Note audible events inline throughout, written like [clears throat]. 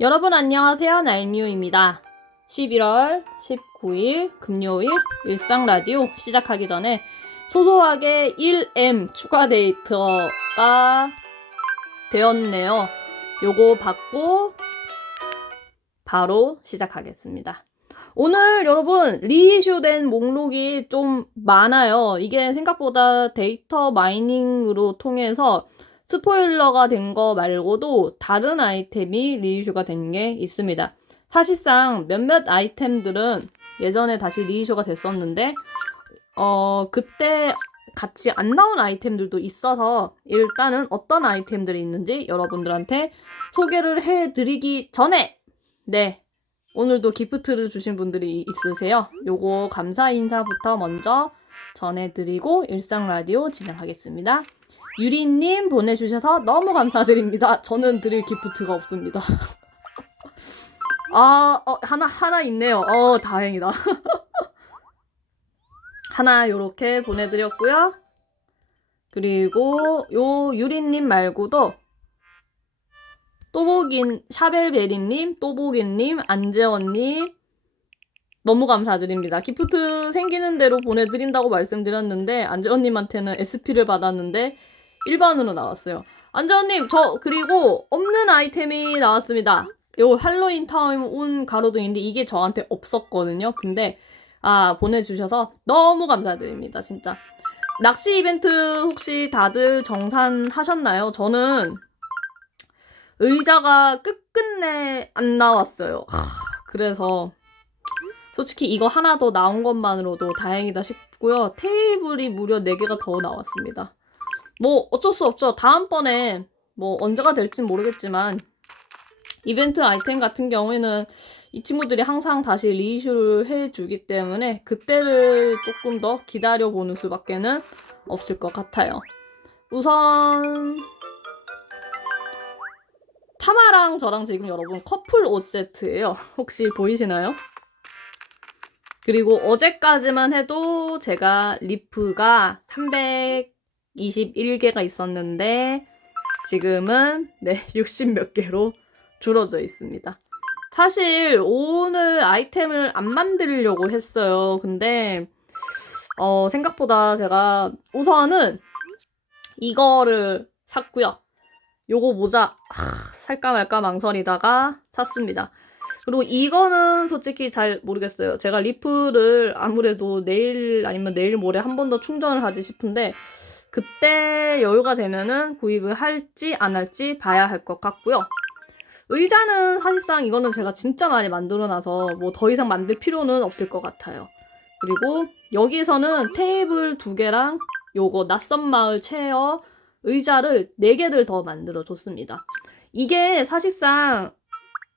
여러분 안녕하세요. 나일미우입니다. 11월 19일 금요일 일상 라디오 시작하기 전에 소소하게 1M 추가 데이터가 되었네요. 요거 받고 바로 시작하겠습니다. 오늘 여러분 리이슈된 목록이 좀 많아요. 이게 생각보다 데이터 마이닝으로 통해서 스포일러가 된 거 말고도 다른 아이템이 리이슈가 된 게 있습니다. 사실상 몇몇 아이템들은 예전에 다시 리이슈가 됐었는데, 어, 그때 같이 안 나온 아이템들도 있어서 일단은 어떤 아이템들이 있는지 여러분들한테 소개를 해드리기 전에, 네. 오늘도 기프트를 주신 분들이 있으세요. 요거 감사 인사부터 먼저 전해드리고 일상 라디오 진행하겠습니다. 유리님 보내주셔서 너무 감사드립니다. 저는 드릴 기프트가 없습니다. [laughs] 아, 어, 하나, 하나 있네요. 어, 다행이다. [laughs] 하나 요렇게 보내드렸고요. 그리고 요 유리님 말고도 또보긴, 샤벨베리님, 또보긴님, 안재원님, 너무 감사드립니다. 기프트 생기는 대로 보내드린다고 말씀드렸는데, 안재원님한테는 SP를 받았는데, 일반으로 나왔어요. 안재원님, 저, 그리고 없는 아이템이 나왔습니다. 요 할로윈 타임 온 가로등인데, 이게 저한테 없었거든요. 근데, 아, 보내주셔서 너무 감사드립니다. 진짜. 낚시 이벤트 혹시 다들 정산하셨나요? 저는 의자가 끝끝내 안 나왔어요. 하, 그래서 솔직히 이거 하나 더 나온 것만으로도 다행이다 싶고요. 테이블이 무려 4개가 더 나왔습니다. 뭐 어쩔 수 없죠. 다음번에 뭐 언제가 될진 모르겠지만 이벤트 아이템 같은 경우에는 이 친구들이 항상 다시 리이슈를 해주기 때문에 그때를 조금 더 기다려보는 수밖에는 없을 것 같아요. 우선 타마랑 저랑 지금 여러분 커플 옷 세트예요. 혹시 보이시나요? 그리고 어제까지만 해도 제가 리프가 321개가 있었는데 지금은 네, [laughs] 60 몇 개로 줄어져 있습니다. 사실 오늘 아이템을 안 만들려고 했어요. 근데 어, 생각보다 제가 우선은 이거를 샀고요. 요거 모자 하, 살까 말까 망설이다가 샀습니다. 그리고 이거는 솔직히 잘 모르겠어요. 제가 리프를 아무래도 내일 아니면 내일 모레 한 번 더 충전을 하지 싶은데 그때 여유가 되면은 구입을 할지 안 할지 봐야 할 것 같고요. 의자는 사실상 이거는 제가 진짜 많이 만들어놔서 뭐 더 이상 만들 필요는 없을 것 같아요. 그리고 여기서는 테이블 두 개랑 요거 낯선 마을 체어 의자를 4개를 더 만들어 줬습니다. 이게 사실상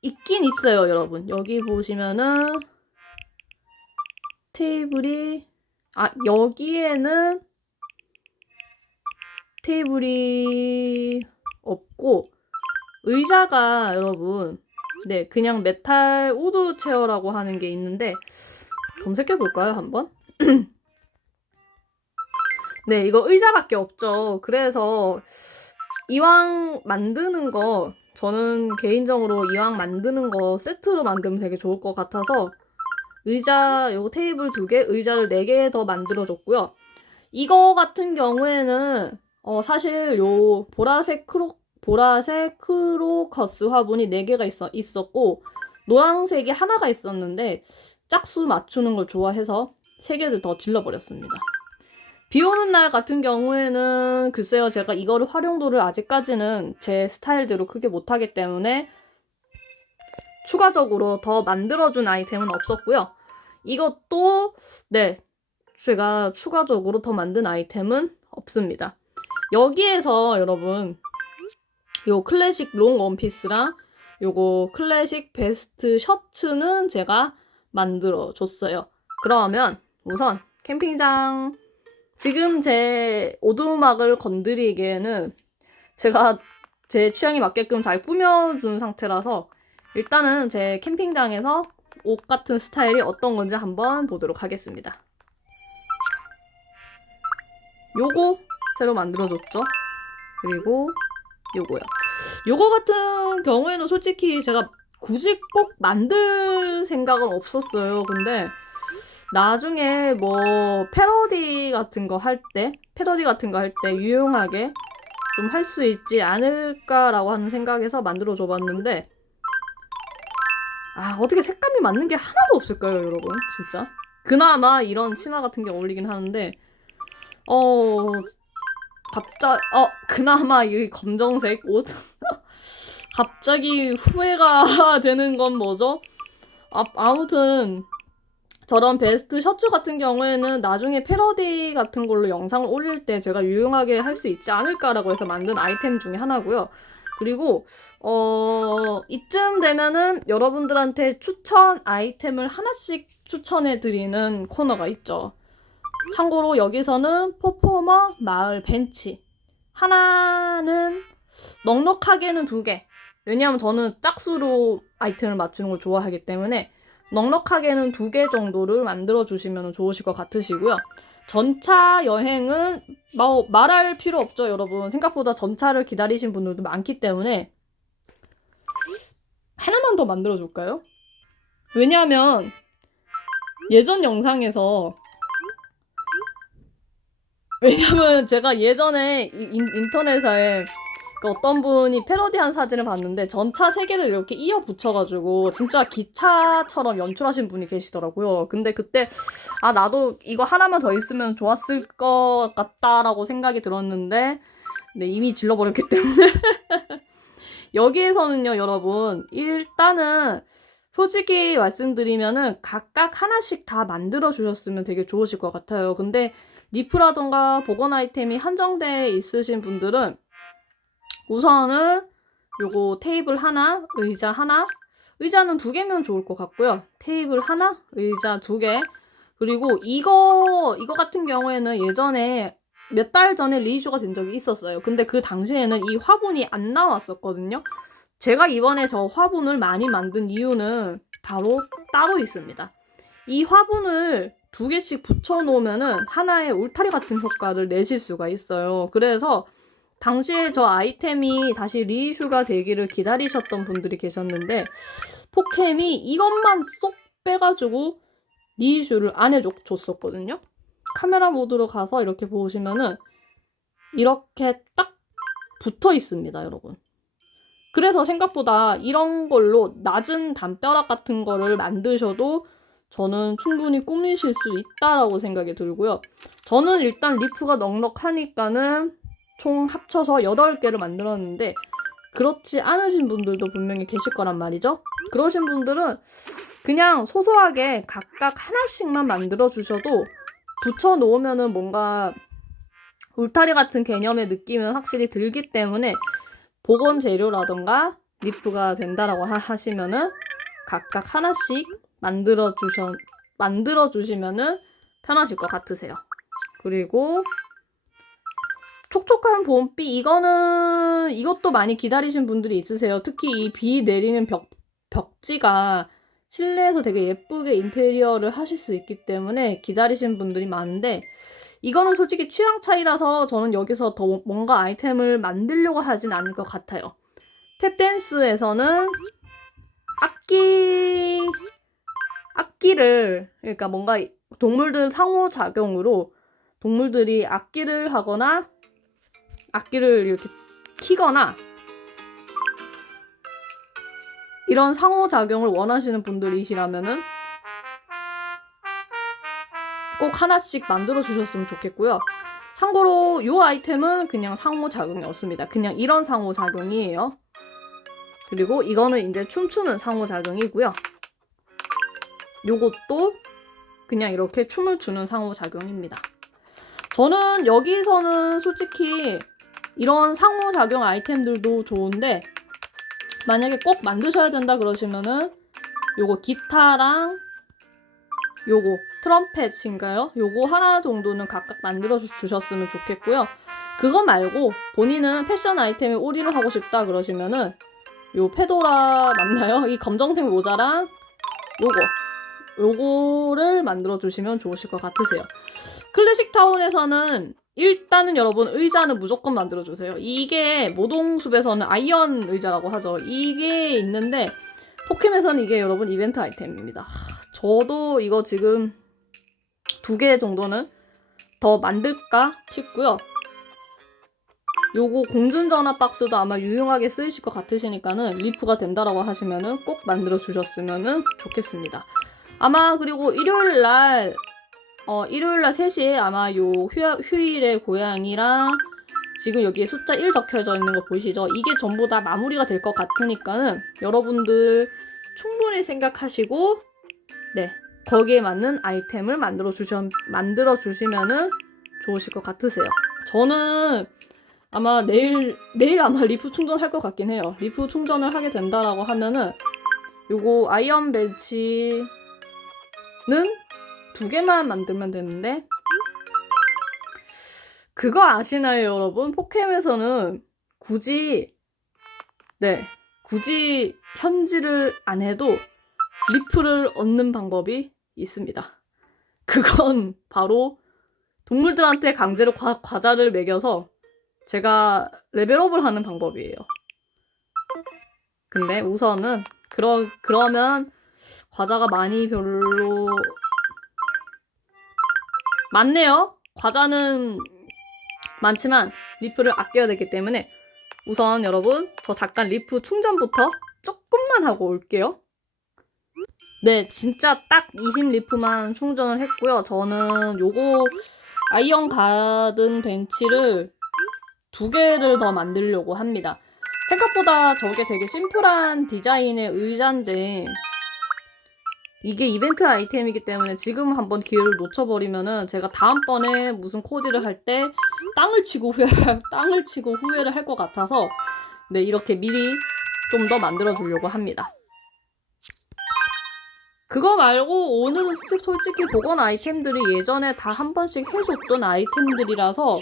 있긴 있어요, 여러분. 여기 보시면은 테이블이 아, 여기에는 테이블이 없고 의자가 여러분 네, 그냥 메탈 우드 체어라고 하는 게 있는데 검색해 볼까요, 한번? [clears throat] 네, 이거 의자밖에 없죠. 그래서 이왕 만드는 거 저는 개인적으로 이왕 만드는 거 세트로 만들면 되게 좋을 것 같아서 의자 요 테이블 두 개, 의자를 네 개 더 만들어 줬고요. 이거 같은 경우에는 어 사실 요 보라색 크로 보라색 크로커스 화분이 네 개가 있어 있었고 노란색이 하나가 있었는데 짝수 맞추는 걸 좋아해서 세 개를 더 질러 버렸습니다. 비 오는 날 같은 경우에는 글쎄요, 제가 이거를 활용도를 아직까지는 제 스타일대로 크게 못하기 때문에 추가적으로 더 만들어준 아이템은 없었고요. 이것도, 네, 제가 추가적으로 더 만든 아이템은 없습니다. 여기에서 여러분, 요 클래식 롱 원피스랑 요거 클래식 베스트 셔츠는 제가 만들어 줬어요. 그러면 우선 캠핑장 지금 제 오두막을 건드리기에는 제가 제 취향에 맞게끔 잘 꾸며준 상태라서 일단은 제 캠핑장에서 옷 같은 스타일이 어떤 건지 한번 보도록 하겠습니다. 요거 새로 만들어줬죠. 그리고 요거요. 요거 같은 경우에는 솔직히 제가 굳이 꼭 만들 생각은 없었어요. 근데 나중에 뭐 패러디 같은 거 할 때, 패러디 같은 거 할 때 유용하게 좀 할 수 있지 않을까라고 하는 생각에서 만들어 줘 봤는데 아, 어떻게 색감이 맞는 게 하나도 없을까요, 여러분? 진짜. 그나마 이런 치마 같은 게 어울리긴 하는데 어 갑자 어 그나마 이 검정색 옷 [laughs] 갑자기 후회가 [laughs] 되는 건 뭐죠? 아, 아무튼 저런 베스트 셔츠 같은 경우에는 나중에 패러디 같은 걸로 영상을 올릴 때 제가 유용하게 할 수 있지 않을까라고 해서 만든 아이템 중에 하나고요. 그리고 어 이쯤 되면은 여러분들한테 추천 아이템을 하나씩 추천해 드리는 코너가 있죠. 참고로 여기서는 포포머 마을 벤치 하나는 넉넉하게는 두 개. 왜냐하면 저는 짝수로 아이템을 맞추는 걸 좋아하기 때문에 넉넉하게는 두 개 정도를 만들어 주시면 좋으실 것 같으시고요. 전차 여행은 뭐 말할 필요 없죠, 여러분. 생각보다 전차를 기다리신 분들도 많기 때문에 하나만 더 만들어 줄까요? 왜냐하면 예전 영상에서 왜냐면 제가 예전에 이- 인, 인터넷에 그 어떤 분이 패러디한 사진을 봤는데 전차 세 개를 이렇게 이어 붙여가지고 진짜 기차처럼 연출하신 분이 계시더라고요. 근데 그때 아 나도 이거 하나만 더 있으면 좋았을 것 같다라고 생각이 들었는데 네, 이미 질러버렸기 때문에 [laughs] 여기에서는요 여러분 일단은 솔직히 말씀드리면은 각각 하나씩 다 만들어 주셨으면 되게 좋으실 것 같아요. 근데 리프라던가 보건 아이템이 한정돼 있으신 분들은 우선은 요거 테이블 하나, 의자 하나, 의자는 두 개면 좋을 것 같고요. 테이블 하나, 의자 두 개. 그리고 이거 이거 같은 경우에는 예전에 몇 달 전에 리이슈가 된 적이 있었어요. 근데 그 당시에는 이 화분이 안 나왔었거든요. 제가 이번에 저 화분을 많이 만든 이유는 바로 따로 있습니다. 이 화분을 두 개씩 붙여 놓으면은 하나의 울타리 같은 효과를 내실 수가 있어요. 그래서 당시에 저 아이템이 다시 리이슈가 되기를 기다리셨던 분들이 계셨는데 포캠이 이것만 쏙 빼가지고 리이슈를 안 해줬었거든요. 카메라 모드로 가서 이렇게 보시면은 이렇게 딱 붙어 있습니다, 여러분. 그래서 생각보다 이런 걸로 낮은 담벼락 같은 거를 만드셔도 저는 충분히 꾸미실 수 있다라고 생각이 들고요. 저는 일단 리프가 넉넉하니까는 총 합쳐서 8개를 만들었는데 그렇지 않으신 분들도 분명히 계실 거란 말이죠. 그러신 분들은 그냥 소소하게 각각 하나씩만 만들어 주셔도 붙여 놓으면은 뭔가 울타리 같은 개념의 느낌은 확실히 들기 때문에 보건 재료라던가 리프가 된다라고 하- 하시면은 각각 하나씩 만들어 주셔 만들어 주시면은 편하실 것 같으세요. 그리고 촉촉한 봄비 이거는 이것도 많이 기다리신 분들이 있으세요. 특히 이 비 내리는 벽 벽지가 실내에서 되게 예쁘게 인테리어를 하실 수 있기 때문에 기다리신 분들이 많은데 이거는 솔직히 취향 차이라서 저는 여기서 더 뭔가 아이템을 만들려고 하진 않을 것 같아요. 탭 댄스에서는 악기 악기를 그러니까 뭔가 동물들 상호작용으로 동물들이 악기를 하거나 악기를 이렇게 키거나 이런 상호작용을 원하시는 분들이시라면은 꼭 하나씩 만들어 주셨으면 좋겠고요. 참고로 이 아이템은 그냥 상호작용이 없습니다. 그냥 이런 상호작용이에요. 그리고 이거는 이제 춤추는 상호작용이고요. 요것도 그냥 이렇게 춤을 추는 상호작용입니다. 저는 여기서는 솔직히 이런 상호작용 아이템들도 좋은데 만약에 꼭 만드셔야 된다 그러시면은 요거 기타랑 요거 트럼펫인가요? 요거 하나 정도는 각각 만들어 주- 주셨으면 좋겠고요. 그거 말고 본인은 패션 아이템에 올인을 하고 싶다 그러시면은 요 페도라 맞나요? 이 검정색 모자랑 요거 요거를 만들어 주시면 좋으실 것 같으세요. 클래식 타운에서는 일단은 여러분 의자는 무조건 만들어 주세요. 이게 모동숲에서는 아이언 의자라고 하죠. 이게 있는데 포켓에서는 이게 여러분 이벤트 아이템입니다. 하, 저도 이거 지금 두 개 정도는 더 만들까 싶고요. 요거 공중전화 박스도 아마 유용하게 쓰이실 것 같으시니까는 리프가 된다라고 하시면은 꼭 만들어 주셨으면은 좋겠습니다. 아마 그리고 일요일 날 어, 일요일 날 3시에 아마 요 휴, 휴일의 고양이랑 지금 여기에 숫자 1 적혀져 있는 거 보이시죠? 이게 전부 다 마무리가 될 것 같으니까는 여러분들 충분히 생각하시고 네 거기에 맞는 아이템을 만들어 주셔 만들어 주시면은 좋으실 것 같으세요. 저는 아마 내일 내일 아마 리프 충전할 것 같긴 해요. 리프 충전을 하게 된다라고 하면은 요거 아이언 벤치는 두 개만 만들면 되는데 그거 아시나요, 여러분? 포켓에서는 굳이 네 굳이 현질을 안 해도 리프를 얻는 방법이 있습니다. 그건 바로 동물들한테 강제로 과, 과자를 먹여서 제가 레벨업을 하는 방법이에요. 근데 우선은 그러, 그러면 과자가 많이 별로 많네요. 과자는 많지만 리프를 아껴야 되기 때문에 우선 여러분 저 잠깐 리프 충전부터 조금만 하고 올게요. 네, 진짜 딱 20 리프만 충전을 했고요. 저는 요거 아이언 가든 벤치를 두 개를 더 만들려고 합니다. 생각보다 저게 되게 심플한 디자인의 의자인데 이게 이벤트 아이템이기 때문에 지금 한번 기회를 놓쳐버리면은 제가 다음번에 무슨 코디를 할 때 땅을 치고 후회 땅을 치고 후회를 할 것 같아서 네 이렇게 미리 좀 더 만들어 주려고 합니다. 그거 말고 오늘은 솔직- 솔직히 보건 아이템들이 예전에 다 한 번씩 해줬던 아이템들이라서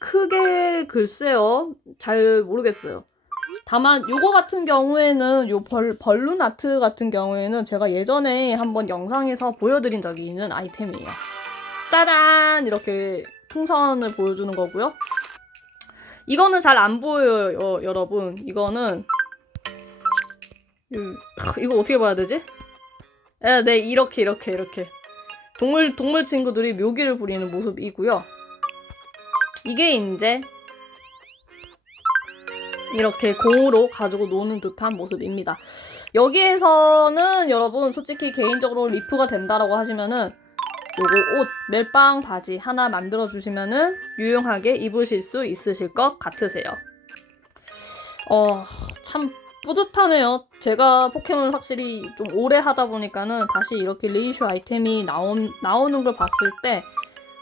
크게 글쎄요 잘 모르겠어요. 다만 요거 같은 경우에는 요 벌, 벌룬 아트 같은 경우에는 제가 예전에 한번 영상에서 보여드린 적이 있는 아이템이에요. 짜잔 이렇게 풍선을 보여주는 거고요. 이거는 잘 안 보여요 여러분. 이거는 이- 이거 어떻게 봐야 되지? 네, 네 이렇게 이렇게 이렇게 동물 동물 친구들이 묘기를 부리는 모습이고요. 이게 이제 이렇게 공으로 가지고 노는 듯한 모습입니다. 여기에서는 여러분 솔직히 개인적으로 리프가 된다라고 하시면은 요거 옷 멜빵 바지 하나 만들어 주시면은 유용하게 입으실 수 있으실 것 같으세요. 어, 참 뿌듯하네요. 제가 포켓몬을 확실히 좀 오래 하다 보니까는 다시 이렇게 리이슈 아이템이 나온, 나오는 걸 봤을 때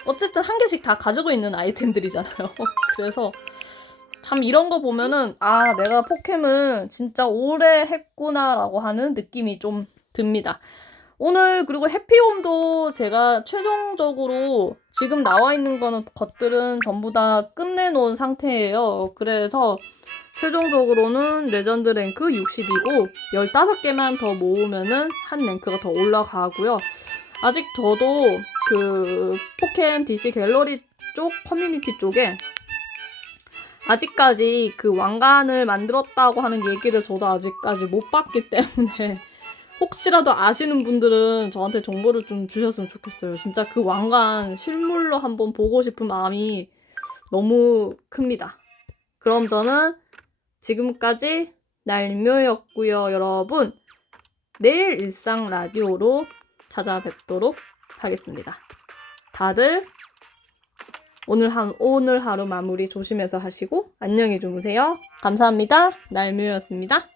어쨌든 한 개씩 다 가지고 있는 아이템들이잖아요. [laughs] 그래서 참 이런 거 보면은 아 내가 포켓몬 진짜 오래 했구나라고 하는 느낌이 좀 듭니다. 오늘 그리고 해피홈도 제가 최종적으로 지금 나와 있는 거는 것들은 전부 다 끝내놓은 상태예요. 그래서 최종적으로는 레전드 랭크 60이고 15개만 더 모으면은 한 랭크가 더 올라가고요. 아직 저도 그 포켓 DC 갤러리 쪽 커뮤니티 쪽에 아직까지 그 왕관을 만들었다고 하는 얘기를 저도 아직까지 못 봤기 때문에 [laughs] 혹시라도 아시는 분들은 저한테 정보를 좀 주셨으면 좋겠어요. 진짜 그 왕관 실물로 한번 보고 싶은 마음이 너무 큽니다. 그럼 저는 지금까지 날묘였고요, 여러분. 내일 일상 라디오로 찾아뵙도록 하겠습니다. 다들 오늘 한 오늘 하루 마무리 조심해서 하시고 안녕히 주무세요. 감사합니다. 날묘였습니다.